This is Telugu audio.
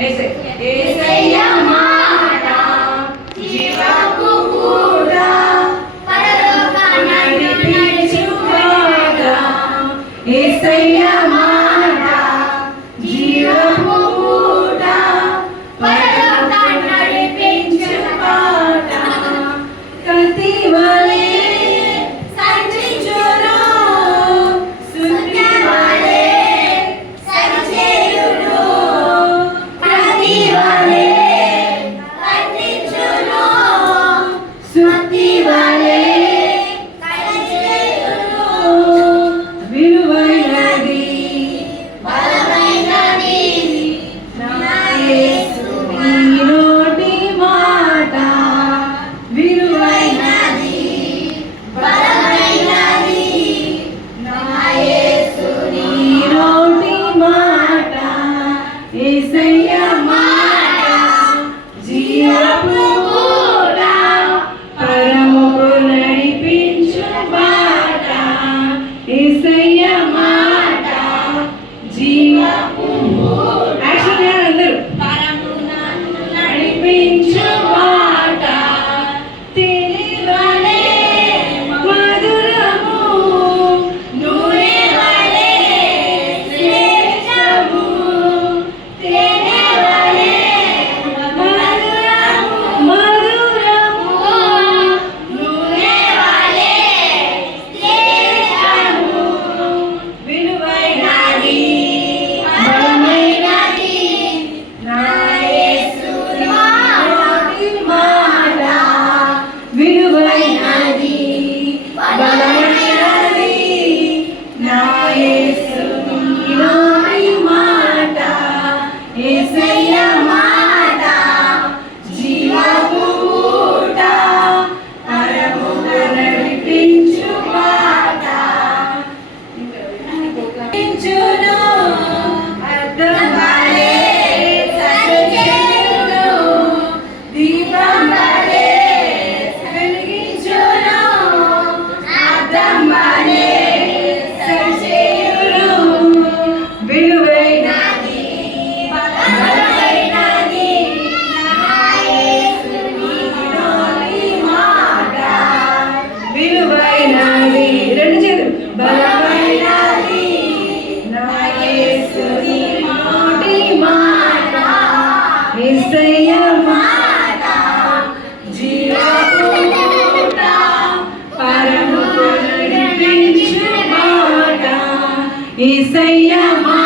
ఏసయ్యా మాట జీవకు కూడా పరలోకాన్ని నడిపించుకోగా ఏసయ్యా మాట. ese angel. ఈసయ్య మా